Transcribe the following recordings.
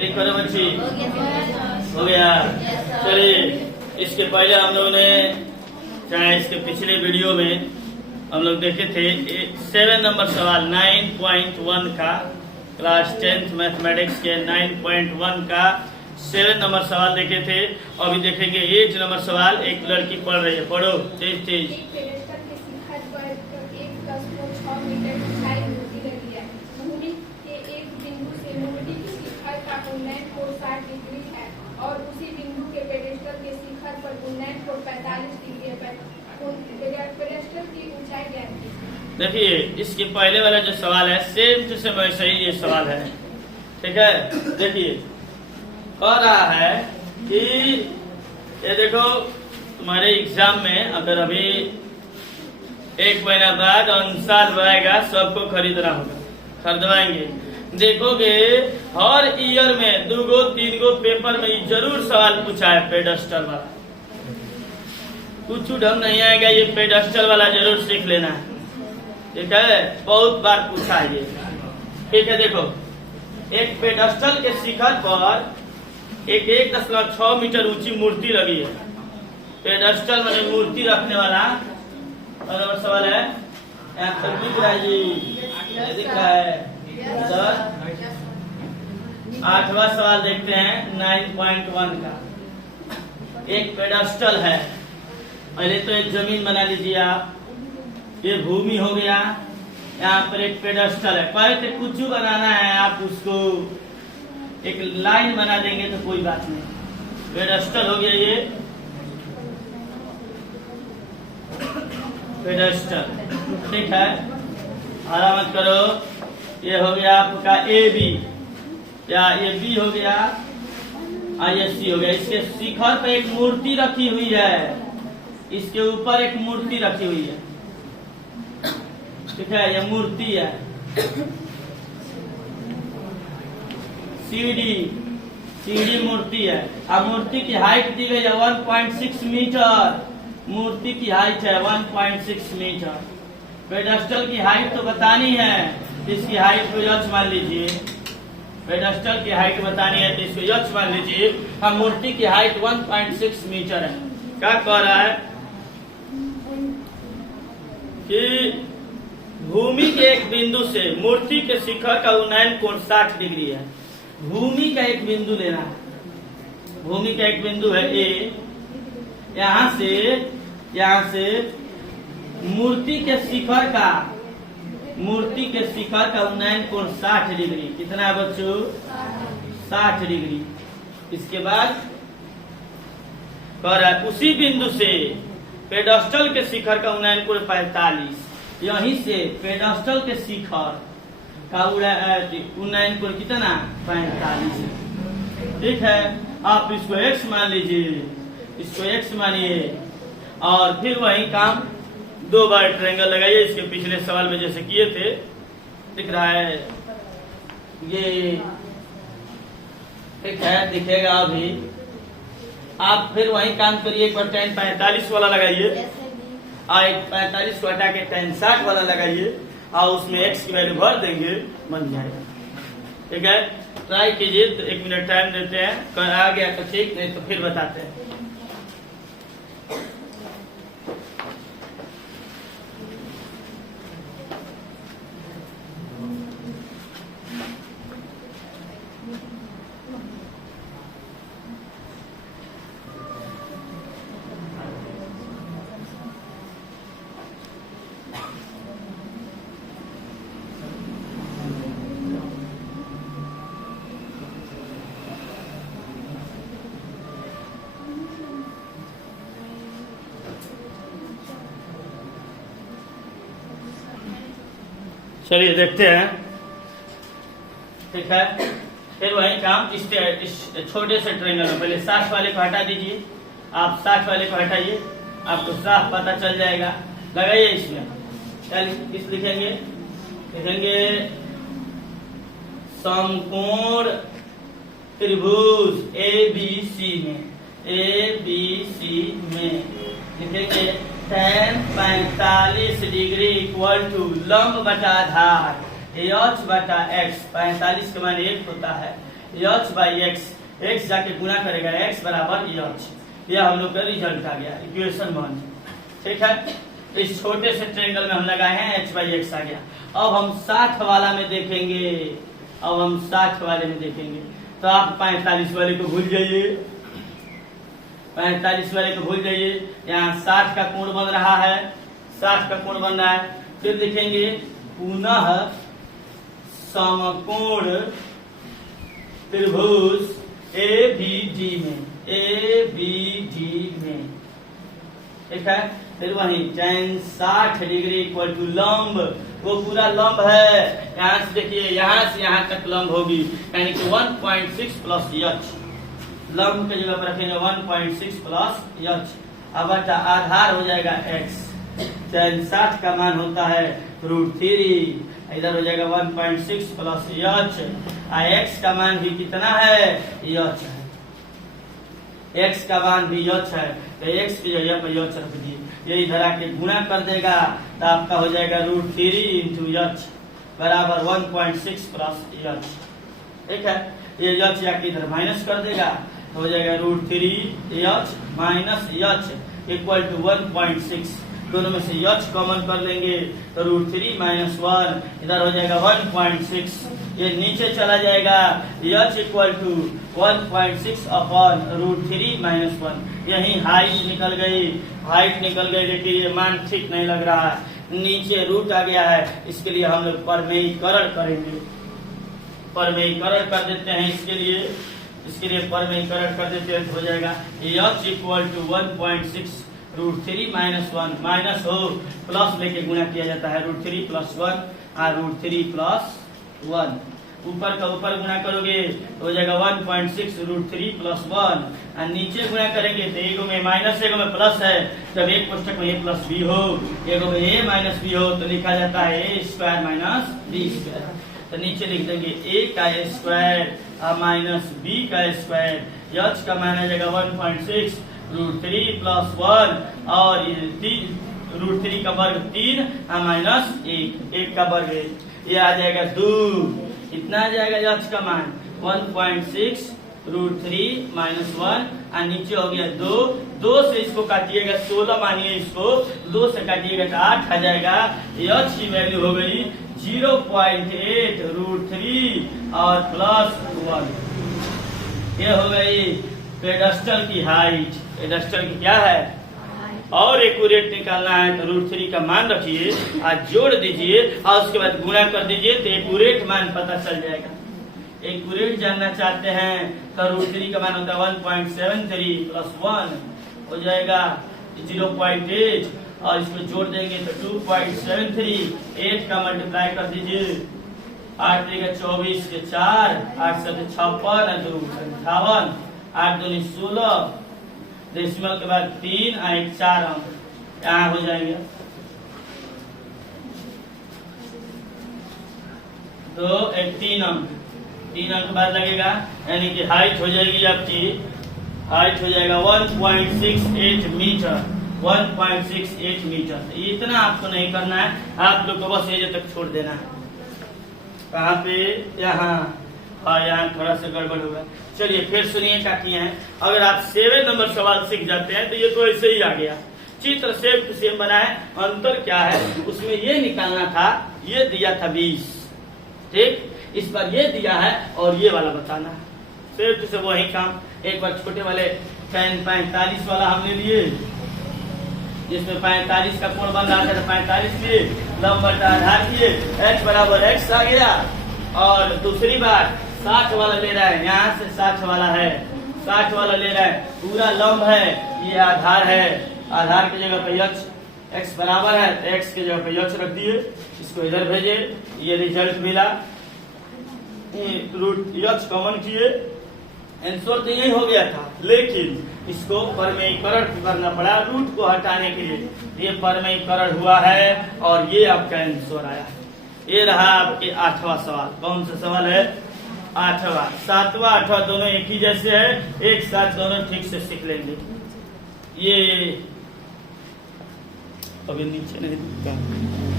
Click करो बच्ची। हो गया। चलिए, इसके पहले हम लोगों ने चाहे इसके पिछले वीडियो में हम लोग देखे थे 7 नंबर सवाल 9.1 का, क्लास 10th मैथमेटिक्स के 9.1 का 7 नंबर सवाल देखे थे। अभी देखेंगे 8 नंबर सवाल। एक लड़की पढ़ रही है, पढ़ो तेज तेज। और उसी बिंदु के पेडेस्टल के शिखर पर उन्नयन कोण 45 डिग्री है। पेडेस्टल की ऊंचाई क्या है? देखिए, इसके पहले वाला जो सवाल है सेम टू सेम वैसे ही ये सवाल है। ठीक है, देखिए कह रहा है कि ये देखो तुम्हारे एग्जाम में अगर अभी 1 महीना बाद अनुसार बढ़ेगा, सबको खरीदना होगा, खरीदवाएंगे। देखोगे हर ईयर में 2-3 पेपर में जरूर सवाल पूछा है पेडेस्टल वाला। कुछ ढंग नहीं आएगा, ये पेडेस्टल वाला जरूर सीख लेना है। ठीक है, बहुत बार पूछा है ये। ठीक है, देखो एक पेडेस्टल के शिखर पर एक 1.6 मीटर ऊंची मूर्ति लगी है। पेडेस्टल माने मूर्ति रखने वाला। और सवाल है यहाँ पर दिख रहा है जी, दिख रहा है सर। 8वां सवाल देखते हैं 9.1 का। एक पेडेस्टल है, पहले तो एक जमीन बना लीजिए आप, ये भूमि हो गया। यहाँ पर एक पेडेस्टल है, पहले कुछ बनाना है, आप उसको एक लाइन बना देंगे तो कोई बात नहीं। पेडेस्टल हो गया ये पेडेस्टल। ठीक है, आराम मत करो। ये हो गया आपका ए बी, या ये बी हो गया, ये सी हो गया। इसके शिखर पे एक मूर्ति रखी हुई है, इसके ऊपर एक मूर्ति रखी हुई है। ठीक है, ये मूर्ति है। सीढ़ी मूर्ति है। अब मूर्ति की हाइट दी गई है 1.6 मीटर। मूर्ति की हाइट है 1.6 मीटर। पेडेस्टल की हाइट तो बतानी है, इसकी हाइट को यच मान लीजिए। पेडेस्टल की हाइट बतानी है तो इसको यच मान लीजिए। हम मूर्ति की हाइट 1.6 मीटर है। क्या कह रहा है कि भूमि के एक बिंदु से मूर्ति के शिखर का उन्नयन कोण 60 डिग्री है। भूमि का एक बिंदु लेना है। भूमि का एक बिंदु है ए, यहाँ से मूर्ति के शिखर का उन्नयन कोण 60 डिग्री। कितना है बच्चों? 60 डिग्री। इसके बाद कह रहा है उसी बिंदु से पेडेस्टल के शिखर का उन्नयन कोण 45। यहीं से पेडेस्टल के शिखर का उन्नयन कोण कितना? 45। ठीक है, आप इसको x मान लीजिए, इसको x मानिए, और फिर वही काम 2 बार ट्रायंगल लगाइए। इसके पिछले सवाल में जैसे किए थे, दिख रहा है ये। ठीक है, दिखेगा अभी। आप फिर वही काम करिए, एक बार tan 45 वाला लगाइए, और एक 45 को हटा के tan 60 वाला लगाइए, और उसमें x की वैल्यू भर देंगे, बन जाएगा। ठीक है, ट्राई कीजिए। तो 1 मिनट टाइम देते हैं, आ गया तो ठीक, नहीं तो फिर बताते हैं। चलिए देखते हैं। ठीक है, फिर वही काम इस छोटे से ट्रायंगल में पहले 60 वाले को हटा दीजिए। आप 60 वाले को हटाइए, आपको साफ पता चल जाएगा। लगाइए इसमें, किस लिखेंगे? समकोण त्रिभुज ABC में लिखेंगे tan 45 डिग्री इक्वल टू लंब बटा आधार h बटा x। 45 के मान 1 होता है, एच बाई एक्स जाके गुना करेगा एक्स बराबर एच। यह हम लोग का रिजल्ट आ गया इक्वेशन 1। ठीक है, इस छोटे से ट्रायंगल में हम लगाए हैं एच बाई एक्स आ गया। अब हम 60 वाला में देखेंगे, अब हम 60 वाले में देखेंगे। तो आप 45 वाले को भूल जाइए, 45 वाले को भूल जाइए। यहाँ 60 का कोण बन रहा है, 60 का कोण बन रहा है। फिर लिखेंगे पुनः समकोण त्रिभुज ABD में, ABD में। ठीक है, फिर वही tan 60 डिग्री इक्वल टू लंब, वो पूरा लंब है। यहाँ से देखिए, यहाँ से यहाँ तक लंब होगी, यानी कि 1.6 प्लस एच। लंब के जगह पर रखेंगे 1.6 प्लस एच। अब आधार हो जाएगा x। tan 60 का मान होता है √3, इधर हो जाएगा 1.6 प्लस एच। x का मान भी कितना है, एच है, x का मान भी एच है। तो x की जगह पर एच रख दिए, ये इधर आके गुणा कर देगा तो आपका हो जाएगा √3 इंटू एच बराबर 1.6 प्लस एच। ठीक है, ये एच आके इधर माइनस कर देगा तो हो जाएगा √3 H minus H equal to 1.6। दोनों में से एच कॉमन कर लेंगे तो √3 माइनस 1 इधर हो जाएगा 1.6। ये नीचे चला जाएगा, H equal to 1.6 upon √3 minus 1। यही हाइट निकल गई, हाइट निकल गई, लेकिन ये मान ठीक नहीं लग रहा है, नीचे रूट आ गया है। इसके लिए हम लोग परमेयीकरण करेंगे, परमेयीकरण कर देते हैं। इसके लिए परमेयीकरण कर देते हैं तो हो जाएगा H equal to 1.6 √3 minus 1 minus हो प्लस लेके गुणा किया जाता है √3 प्लस 1 और √3 प्लस 1। ऊपर का ऊपर गुणा करोगे तो हो जाएगा 1.6 √3 प्लस 1 और नीचे गुणा करेंगे तो एगो में माइनस एगो में प्लस है। जब एक कोष्ठक में a प्लस बी हो, एगो में a माइनस बी हो तो लिखा जाता है a square minus B square. तो नीचे लिख देंगे a का स्क्वायर और माइनस b का स्क्वायर। h का मान आ जाएगा 1.6 √3 प्लस 1 और √3 का वर्ग 3 और माइनस 1 का वर्ग 1, ये आ जाएगा 2। इतना आ जाएगा h का मान 1.6 √3 माइनस 1 और नीचे हो गया 2 से इसको काटिएगा 16 मानिए, इसको 2 से काटिएगा तो 8 आ जाएगा। h की वैल्यू हो गई 0.8 √3 और प्लस 1। ये हो गई पेडस्टल की हाइट। पेडस्टल की क्या है, और एक्यूरेट निकालना है तो √3 का मान रखिए और जोड़ दीजिए और उसके बाद गुणा कर दीजिए तो एक्यूरेट मान पता चल जाएगा। एक्यूरेट जानना चाहते हैं तो √3 का मान होता है 1.73 प्लस 1 हो जाएगा 0.8 और इसको जोड़ देंगे तो 2.73। 8 का मल्टीप्लाई कर दीजिए, 8 देगा 24 के 4, 8 से 56 2 58, 8 दूनी 16, डेसिमल के बाद 3 और 1 4 अंक यहाँ हो जाएंगे। तो एक 3 अंक बाद लगेगा, यानी कि हाइट हो जाएगी आपकी, हाइट हो जाएगा 1.68 मीटर, 1.68 मीटर। इतना आपको नहीं करना है, आप लोग को बस ये तक छोड़ देना है। कहाँ पे, यहाँ, हाँ यहाँ थोड़ा सा गड़बड़ होगा। चलिए फिर सुनिए क्या किए हैं। अगर आप 7 नंबर सवाल सीख जाते हैं तो ये तो ऐसे ही आ गया, चित्र सेम टू सेम बना है। अंतर क्या है, उसमें ये निकालना था, ये दिया था 20, ठीक, इस पर ये दिया है और ये वाला बताना है। सेम टू सेम वही काम। एक बार छोटे वाले tan 45 वाला हमने लिए, जिसमें 45 का कोण बन रहा था तो 45 लिए, लंब बटा आधार किए, x बराबर x आ गया। और दूसरी बार 60 वाला ले रहा है, यहाँ से 60 वाला है, 60 वाला ले रहा है, पूरा लंब है, ये आधार है, आधार की जगह पे x बराबर है तो x की जगह पे h रख दिए, इसको इधर भेजे, ये रिजल्ट मिला, √h कॉमन किए, आंसर तो यही हो गया था। लेकिन इसको परमेयीकरण करना पड़ा रूट को हटाने के लिए, ये परमेयीकरण हुआ है और ये आपका आंसर आया। ये रहा आपके 8वां सवाल। कौन सा सवाल है, 8वां। 7वां 8वां दोनों एक ही जैसे है, एक साथ दोनों ठीक से सीख लेंगे। ये अभी नीचे नहीं दिखता,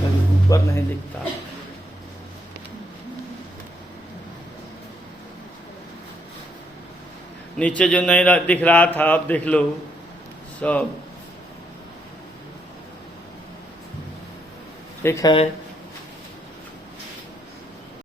अभी ऊपर नहीं दिखता। नीचे जो नहीं दिख रहा था अब देख लो सब। एक है